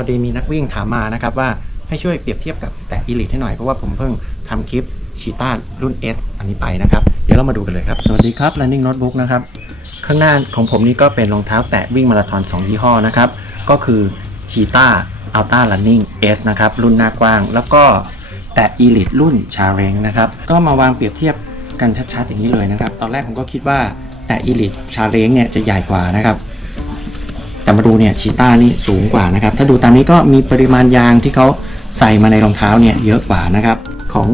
อดีมีนักวิ่งถามมานะครับว่าให้ช่วยเปรียบเทียบกับแต่อีลิทให้หน่อย เพราะว่าผมเพิ่งทำคลิปชีต้ารุ่น S อันนี้ไปนะครับ เดี๋ยวเรามาดูกันเลยครับ สวัสดีครับ Running Notebook นะครับ ข้างหน้าของผมนี่ก็เป็นรองเท้าแตะวิ่งมาราธอน2 ยี่ห้อนะครับ ก็คือชีต้า Ultra Running S นะครับ รุ่นหน้ากว้าง แล้วก็แตะ Elite รุ่นชาเรงนะครับ ก็มาวางเปรียบเทียบกันชัดๆอย่างนี้เลยนะครับ ตอนแรกผมก็คิดว่าแต่ Elite ชาเรงเนี่ยจะใหญ่กว่านะครับ แต่มาดูเนี่ยชีต้านี่สูงกว่านะครับ ถ้าดูตามนี้ก็มีปริมาณยางที่เขาใส่มาในรองเท้าเนี่ยเยอะกว่านะครับ ของ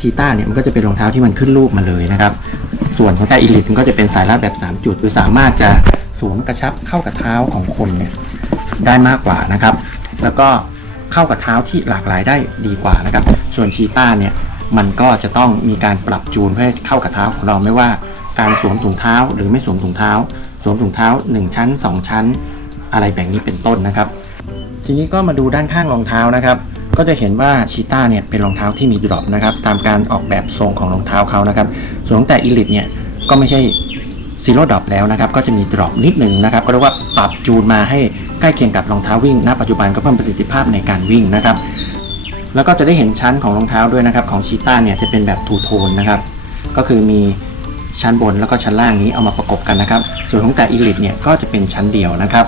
ชีต้าเนี่ยมันก็จะเป็นรองเท้าที่มันขึ้นรูปมาเลยนะครับ ส่วนของแต่อีลิทมันก็จะเป็นสายรัดแบบ 3 จุด คือสามารถจะสวมกระชับเข้ากับเท้าของคนเนี่ยได้มากกว่านะครับ แล้วก็เข้ากับเท้าที่หลากหลายได้ดีกว่านะครับ ส่วนชีต้าเนี่ยมันก็จะต้องมีการปรับจูนเพื่อเข้ากับเท้าของเราไม่ว่าการสวมถุงเท้าหรือไม่สวมถุงเท้า สวมถุงเท้า 1 ชั้น 2 ชั้น อะไรแบบนี้เป็นต้นนะครับ ทีนี้ก็มาดูด้านข้างรองเท้านะครับ ก็จะเห็นว่าชีต้าเนี่ยเป็นรองเท้าที่มีดรอปนะครับ ตามการออกแบบทรงของรองเท้าเขานะครับ ส่วนของแต่อีลิทเนี่ยก็ไม่ใช่ซีโร่ดรอปแล้วนะครับ ก็จะมีดรอปนิดหนึ่งนะครับ ก็เรียกว่าปรับจูนมาให้ใกล้เคียงกับรองเท้าวิ่งณปัจจุบันก็เพิ่มประสิทธิภาพในการวิ่งนะครับ แล้วก็จะได้เห็นชั้นของรองเท้าด้วยนะครับ ของชีต้าเนี่ยจะเป็นแบบทูโทนนะครับ ก็คือมีชั้นบนแล้วก็ชั้นล่างนี้เอามาประกบกันนะครับ ส่วนของแต่อีลิทเนี่ยก็จะเป็นชั้นเดียวนะครับ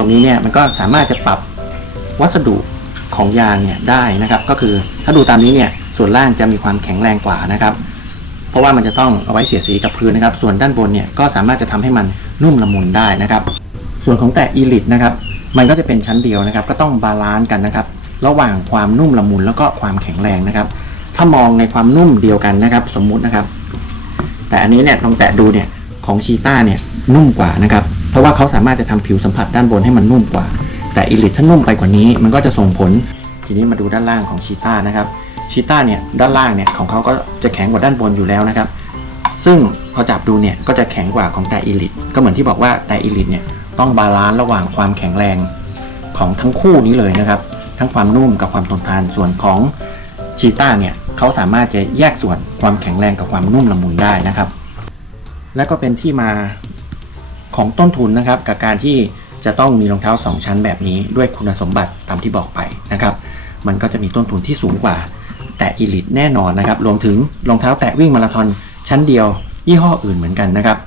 ตรงนี้เนี่ยมันก็สามารถจะปรับวัสดุของยางเนี่ยได้นะครับ ก็คือถ้าดูตามนี้เนี่ยส่วนล่างจะมีความแข็งแรงกว่านะครับ เพราะว่ามันจะต้องเอาไว้เสียดสีกับพื้นนะครับ ส่วนด้านบนเนี่ยก็สามารถจะทำให้มันนุ่มละมุนได้นะครับ ส่วนของแต่อีลิทนะครับ มันก็จะเป็นชั้นเดียวนะครับ ก็ต้องบาลานซ์กันนะครับ ระหว่างความนุ่มละมุนแล้วก็ความแข็งแรงนะครับ ถ้ามองในความนุ่มเดียวกันนะครับ สมมุตินะครับ แต่อันนี้เนี่ยลองแตะดูเนี่ยของชีต้าเนี่ยนุ่มกว่านะครับ เพราะว่าเขาสามารถจะทำผิวสัมผัสด้านบนให้มันนุ่มกว่า แต่อีลิทถ้านุ่มไปกว่านี้ มันก็จะส่งผล ทีนี้มาดูด้านล่างของชีต้านะครับชีต้าเนี่ยด้านล่างเนี่ยของเขาก็จะแข็งกว่าด้านบนอยู่แล้วนะครับ ซึ่งพอจับดูเนี่ยก็จะแข็งกว่าของแต่อีลิทก็เหมือนที่บอกว่าแต่อีลิทเนี่ยต้องบาลานซ์ระหว่างความแข็งแรงของทั้งคู่นี้เลยนะครับ ทั้งความนุ่มกับความทนทานส่วนของชีต้าเนี่ยเขาสามารถจะแยกส่วนความแข็งแรงกับความนุ่มละมุนได้นะครับ และก็เป็นที่มา ของต้นทุนนะครับ กับการที่จะต้องมีรองเท้า 2 ชั้นแบบนี้ด้วยคุณสมบัติตามที่บอกไปนะครับ มันก็จะมีต้นทุนที่สูงกว่า แต่อีลิทแน่นอนนะครับรวมถึงรองเท้าแตะวิ่งมาราธอนชั้นเดียว ยี่ห้ออื่นเหมือนกันนะครับ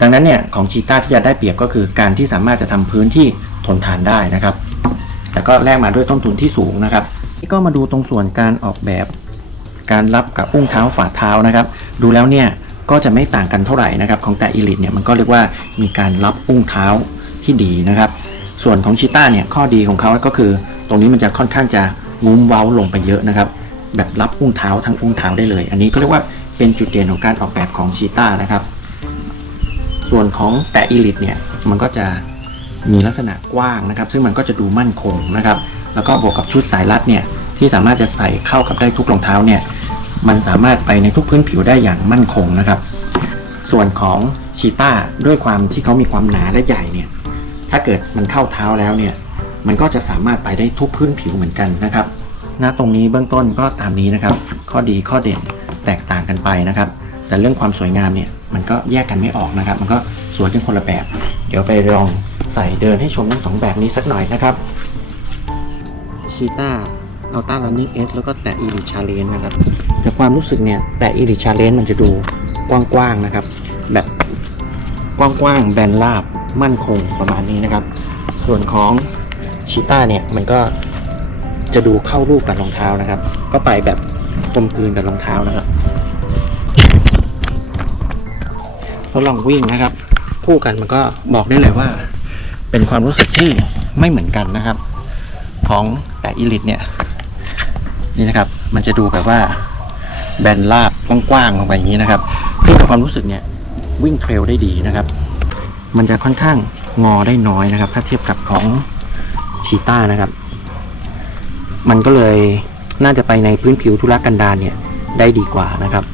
ดังนั้นเนี่ยของชีต้าที่จะได้เปรียบก็คือการที่สามารถจะทำพื้นที่ทนทานได้นะครับ แต่ก็แลกมาด้วยต้นทุนที่สูงนะครับก็มาดูตรงส่วนการออกแบบการรับกับอุ้งเท้าฝ่าเท้านะครับ ดูแล้วเนี่ย ก็จะไม่ต่างกันเท่าไหร่นะครับ ของแต่อีลิทเนี่ยมันก็เรียกว่ามีการรับอุ้งเท้าที่ดีนะครับ ส่วนของชิต้าเนี่ยข้อดีของเขาก็คือ ตรงนี้มันจะค่อนข้างจะงุ้มเว้าลงไปเยอะนะครับ แบบรับอุ้งเท้าทั้งอุ้งเท้าได้เลย อันนี้ก็เรียกว่าเป็นจุดเด่นของการออกแบบของชีต้านะครับ ส่วนของแต่อีลิทเนี่ยมันก็จะมีลักษณะกว้างนะครับ ซึ่งมันก็จะดูมั่นคงนะครับ แล้วก็บวกกับชุดสายรัดเนี่ยที่สามารถจะใส่เข้ากับได้ทุกรองเท้าเนี่ย มันสามารถไปในทุกพื้นผิวได้อย่างมั่นคงนะครับ ส่วนของชีต้าด้วยความที่เขามีความหนาและใหญ่เนี่ยถ้าเกิดมันเข้าเท้าแล้วเนี่ยมันก็จะสามารถไปได้ทุกพื้นผิวเหมือนกันนะครับณตรงนี้เบื้องต้นก็ตามนี้นะครับ ข้อดีข้อเด่นแตกต่างกันไปนะครับ แต่เรื่องความสวยงามเนี่ยมันก็แยกกันไม่ออกนะครับ มันก็สวยกันคนละแบบ เดี๋ยวไปลองใส่เดินให้ชมทั้งสองแบบนี้สักหน่อยนะครับชีต้า อัลต้ารันนิ่งเอสแล้วก็แตะอีริชาเลนนะครับ แต่ความรู้สึกเนี่ย แตะอีริชาเลนมันจะดูกว้างๆนะครับ แบบกว้างๆแบนราบมั่นคงประมาณนี้นะครับ ส่วนของชีต้าเนี่ย มันก็จะดูเข้ารูปกับรองเท้านะครับ ก็ไปแบบกลมกลืนกับรองเท้านะครับทดลองวิ่งนะครับ คู่กันมันก็บอกได้เลยว่า เป็นความรู้สึกที่ไม่เหมือนกันนะครับ ของแต่อีลิทเนี่ย นี่นะครับ มันจะดูแบบว่าแบนราบกว้างๆลงไปอย่างนี้นะครับ ซึ่งในความรู้สึกเนี่ยวิ่งเทรลได้ดีนะครับ มันจะค่อนข้างงอได้น้อยนะครับ ถ้าเทียบกับของชีต้านะครับ มันก็เลยน่าจะไปในพื้นผิวธุรกันดารเนี่ยได้ดีกว่านะครับ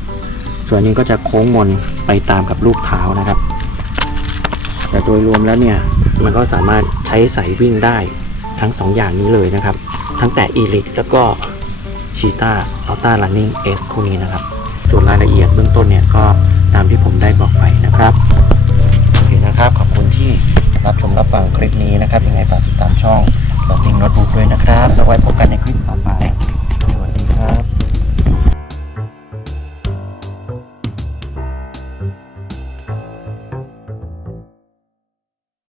ส่วนนี้ก็จะโค้งมนไปตามกับลูกเท้านะครับ แต่โดยรวมแล้วเนี่ยมันก็สามารถใช้ใส่วิ่งได้ทั้งสองอย่างนี้เลยนะครับ ทั้งแต่ Elite แล้วก็ Cheetah Ultra Running S คู่นี้นะครับ ส่วนรายละเอียดเบื้องต้นเนี่ยก็ตามที่ผมได้บอกไปนะครับโอเคนะครับขอบคุณที่รับชมรับฟังคลิปนี้นะครับยังไงฝากติดตามช่องแล้ว Running Notebook ด้วยนะครับแล้วไว้พบกันในคลิป